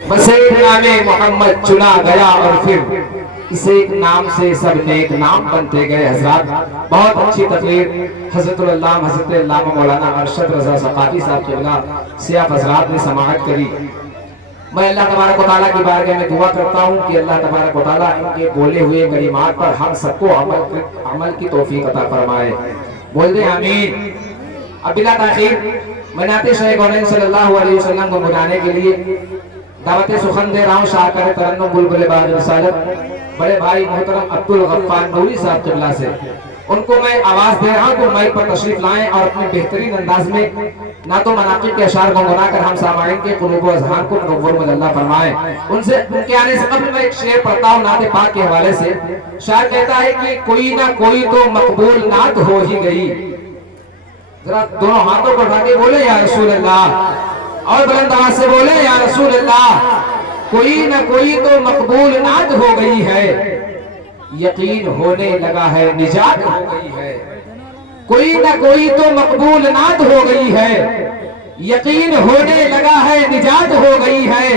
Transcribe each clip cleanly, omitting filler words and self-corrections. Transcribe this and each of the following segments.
बस एक नामे मोहम्मद चुना गया और फिर इस एक नाम से सब नेक नाम बनते गए। हजरत बहुत अच्छी तकरीर हजरत मौलाना अरशद रजा सकाफी साहब किबला सियाफ हजरात ने समाअत करी। मैं अल्लाह तबारक व तआला की बारगाह में दुआ करता हूँ कि अल्लाह तबारक व तआला इनके बोले हुए कलिमात पर हम सबको अमल की तौफीक अता फरमाए। बोल दे आमीन। अब बिला ताखीर मैं नाते शाह कौनैन सल्लल्लाहु अलैहि वसल्लम को बुलाने के लिए दावत सुखन दे रहा हूँ। शाहकर तरन्नुम बुलबुल बाग रिसालत बड़े भाई मोहतरम अब्दुल गफ्फार नूरी साहब किबला से उनको मैं आवाज दे रहा हूँ कि माइक पर तशरीफ लाएं और अपने बेहतरीन अंदाज में ना तो मनाकिब के अशार गुनगुना कर हम सामाइन के कुलूब व अज़हान को मुनव्वर मुजल्ला फरमाएं। उनसे उनके आने से कबल मैं एक शेर पढ़ता हूँ नाते पाक के हवाले से। शायर कहता है कि कोई ना कोई तो मकबूल नात हो ही गई। जरा दोनों हाथों को उठा के बोले या रसूल अल्लाह, और बुलंद आवाज से बोले या रसूल अल्लाह। कोई ना कोई तो मकबूल नात हो गई है, यकीन होने लगा है निजात हो गई है। कोई ना कोई तो मकबूल नात हो गई है, यकीन होने लगा है निजात हो गई है।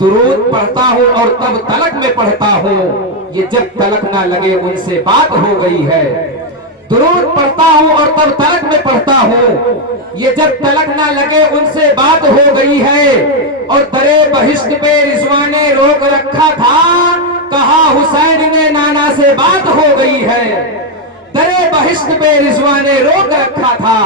दुरूद पढ़ता हूँ और तब तलक में पढ़ता हूँ, ये जब तलक ना लगे उनसे बात हो गई है। दुरूद पढ़ता हूँ और तब तलक में पढ़ता हूँ, ये जब तलक ना लगे उनसे बात हो गई है। और दरे बहिश्त पे रिजवान ने रोक रखा था, कहा हुसैन ने नाना से बात हो गई है। दरे बहिश्त पे रिजवान ने रोक रखा था,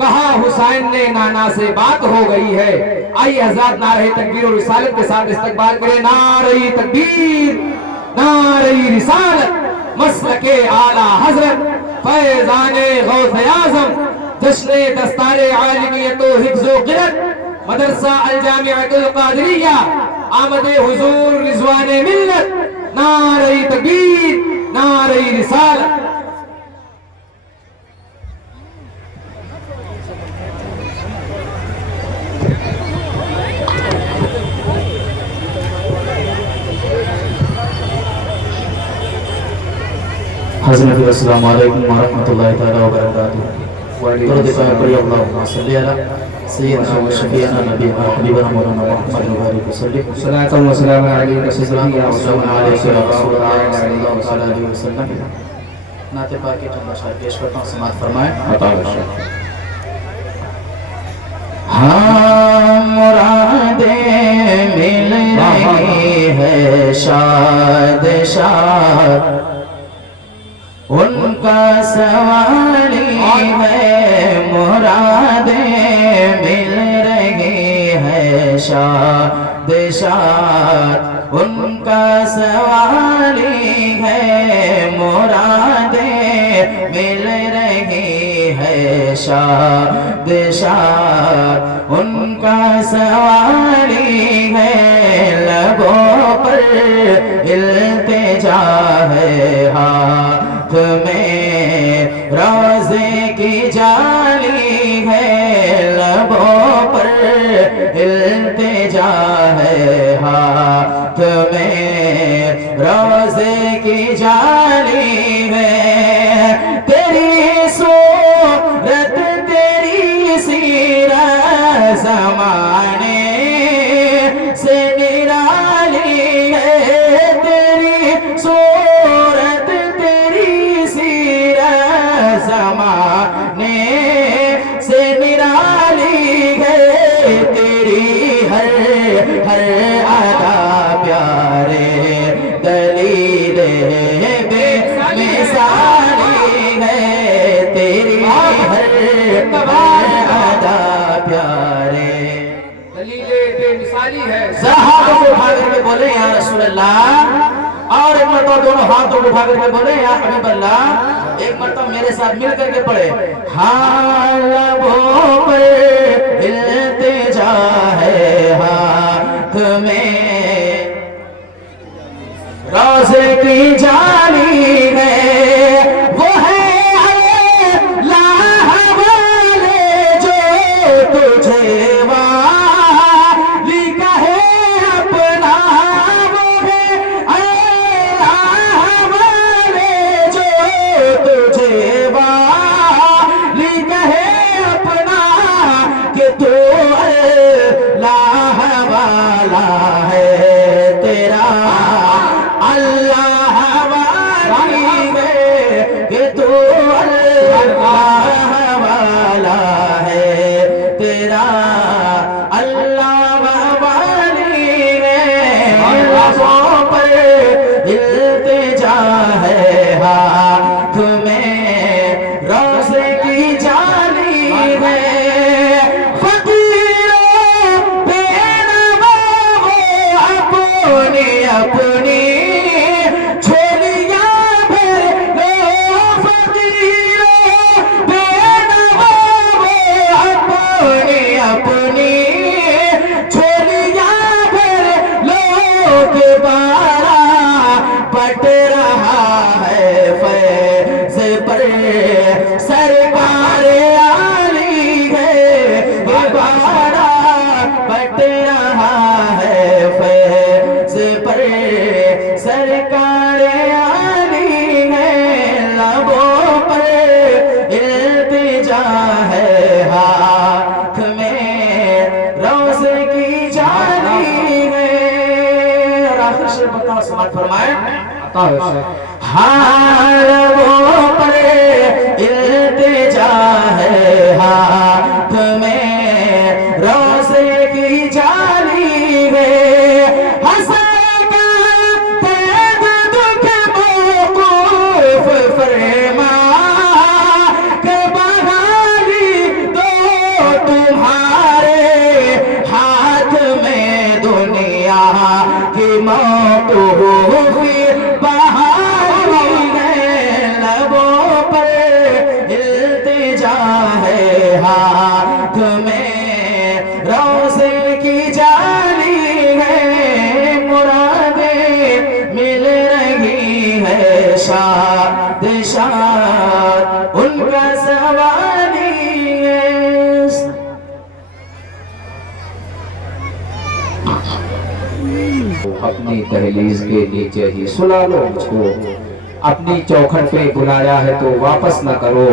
कहा हुसैन ने नाना से बात हो गई है। आइए हज़रात नारे तकबीर और रिसालत के साथ इस्तकबाल करें। नारे तकबीर, नारे रिसालत, मसलके आला हजरत फैज़ाने गौसे आज़म, जश्ने दस्तारे आलिमियत व हिफ्ज़ो क़िरत, मदरसा अल जामिअतुल क़ादिरिया, आमदे हुजूर रिज़वाने मिल्लत। नारे तकबीर, नारे रिसालत। हज़रत अस्सलामु अलैकुम व रहमतुल्लाहि तआला व बरकातुहू। दरूद पाक पढ़िए, अल्लाहुम्मा सल्लि अला सय्यिदिना व शफीअना नबीना व हबीबना मौलाना मुहम्मद व बारिक वसल्लिम। सलातु व सलाम अलैका सय्यदी या रसूलल्लाह अलैहि वसल्लम। नाते पाक के चंद अशआर पेश करता हूँ, समाअत फरमाएं। हाँ मुरादे मिल रही है शाद शाद, उनका सवाली है। मुरादे मिल रही है शाद शाद, उनका सवाली है। मुरादे मिल रही है शाद शाद, उनका सवाली है। लबों पर इल्तिजा है, हाथ में रोज़े की जाली है। लबों पर इल्तिजा है, हाथ में रोज़े की जाली है। तेरी सूरत तेरी सीरत ज़माने से निराली है। तेरी सूरत तेरी सीरत ज़माने से निराली है। तेरी हर अदा प्यारे दलीले बेमिसाली है। तेरी हर अदा प्यारे दलीले बेमिसाली है। हाथों को उठा करके बोले या रसूल अल्लाह, और एक मरतबा दोनों हाथों को उठा करके बोले या हबीब अल्लाह। एक मरतबा मेरे साथ मिल करके पढ़े। हाँ लबों पर इल्तिजा है, हाथ में रोज़े की जाली है। वो है अल्लाह वाले जो तुझे तो अल्लाह वाला है तेरा अल्लाह वाली है कि तू अल्लाह वाला है तेरा अल्लाह वाली है लबों पर इल्तिजा है हाथ में रोज़े की जाली है अपनी छोलियां भर लो फकीरों बेनवा वो अपनी अपनी छोलियां भर लो दोबारा बट रहा है फैज़ पर सरकार आली है दोबारा बट रहा है फैज़ पर सरकार आली है लबों पर इल्तिजा है हाथ में रोज़े की जाली है। और आखिर से बताओ समाज फरमाए हाल वो पर इल्तिजा है हाथ में रोज़े की जाली है मौत हो फिर बहारी है लबों पर इल्तिजा है हाथ में रोज़े की जाली है मुरादें मिल रही है शाद शाद उनका सवाली है। अपनी दहलीज के नीचे ही सुला लो मुझको, अपनी चौखट पे बुलाया है तो वापस ना करो,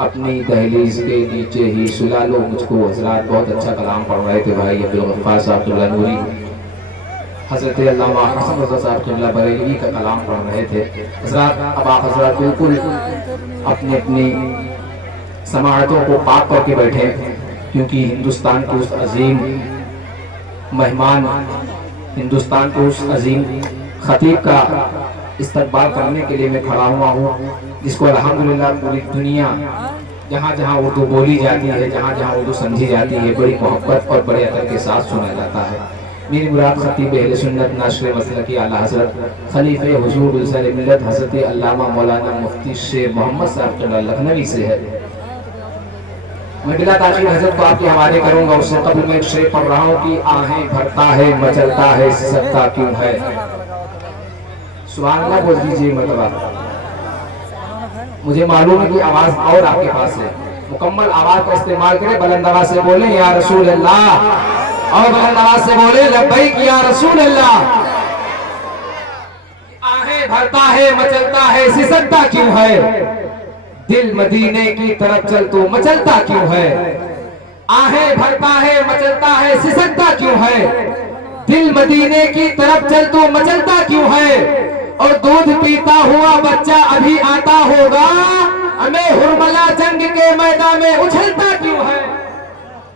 अपनी दहलीज के नीचे ही सुला लो मुझको। हजरात बहुत अच्छा कलाम पढ़ रहे थे भाई अब्दुल गफ्फार साहब क़िबला नूरी, हजरत अल्लामा हसन रज़ा साहब क़िबला बरेलवी का कलाम पढ़ रहे थे। हजरात अब आप हजरात बिल्कुल अपनी अपनी समाअतों को पाक करके बैठे, क्योंकि हिंदुस्तान के उस अजीम मेहमान, हिंदुस्तान के उस अजीम खतीब का इस्तकबाल करने के लिए मैं खड़ा हुआ हूँ, जिसको अल्हम्दुलिल्लाह पूरी दुनिया जहाँ जहाँ उर्दू बोली जाती है, जहाँ जहाँ उर्दू समझी जाती है, बड़ी मोहब्बत और बड़े अदब के साथ सुना जाता है। मेरी मुराद खतीब अहले सुन्नत नाशर मसलकी आला हज़रत खलीफे हुजूर उलसर मिल्लत हज़रत अल्लामा मौलाना मुफ्ती शेख मोहम्मद साहब क़िबला लखनवी से है। मैं बिला ताख़ीर हज़रत को आपके हवाले करूंगा। उससे कबल मैं एक शेर पढ़ रहा हूँ कि आहें भरता है मचलता है सिसकता क्यों है। सुभान अल्लाह बोल दीजिए मतलब मुझे मालूम है कि आवाज और आपके पास है, मुकम्मल आवाज का इस्तेमाल करें, बुलंद आवाज से बोले या रसूल अल्लाह, और बुलंद आवाज से बोले लब्बैक या रसूल अल्लाह। आहें भरता है मचलता है सिसकता क्यों है, दिल मदीने की तरफ चल तो मचलता क्यों है। आहें भरता है मचलता है सिसकता क्यों है, दिल मदीने की तरफ चल तो मचलता क्यों है। और दूध पीता हुआ बच्चा अभी आता होगा, हमें हुरमला जंग के मैदान में उछलता क्यों है।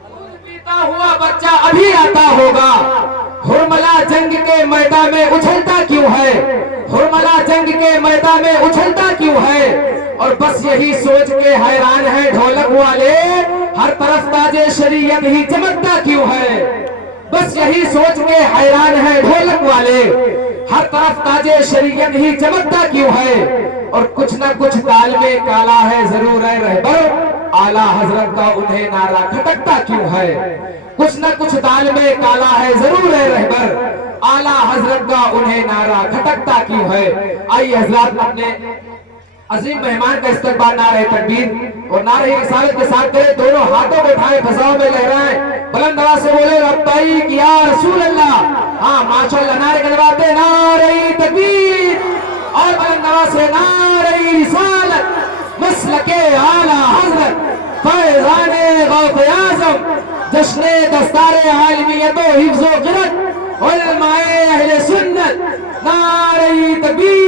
दूध पीता हुआ बच्चा अभी आता होगा, हुरमला जंग के मैदान में उछलता क्यों है, हुरमला जंग के मैदान में उछलता क्यों है। और बस यही सोच के हैरान है ढोलक वाले, हर तरफ ताजे शरीयत ही चमकता क्यों है। बस यही सोच के हैरान है ढोलक वाले, हर तरफ ताजे शरीयत ही चमकता क्यों है। और कुछ न कुछ ताल में काला है जरूर है रहबर, आला हजरत का उन्हें नारा खटकता क्यों है। कुछ न कुछ ताल में काला है जरूर है रहबर, आला हजरत का उन्हें नारा खटकता क्यों है। आइए हजरत अपने अजीम मेहमान का इस्तकबाल नारे तकबीर और नारे रिसालत के साथ करें, दोनों हाथों को उठाए फजाओं में लहराएं, बुलंद आवाज से बोले लब्बैक या रसूल अल्लाह। हाँ माशाअल्लाह, नारे के जवाब दे नारे तकबीर और बुलंद आवाज से नारे रिसालत। मसलके आला हजरत फैज़ाने गौसे आज़म, जश्ने दस्तारे आलमियत व हिफ्ज़ व क़िरत, उलमाए अहले सुन्नत नारे तकबीर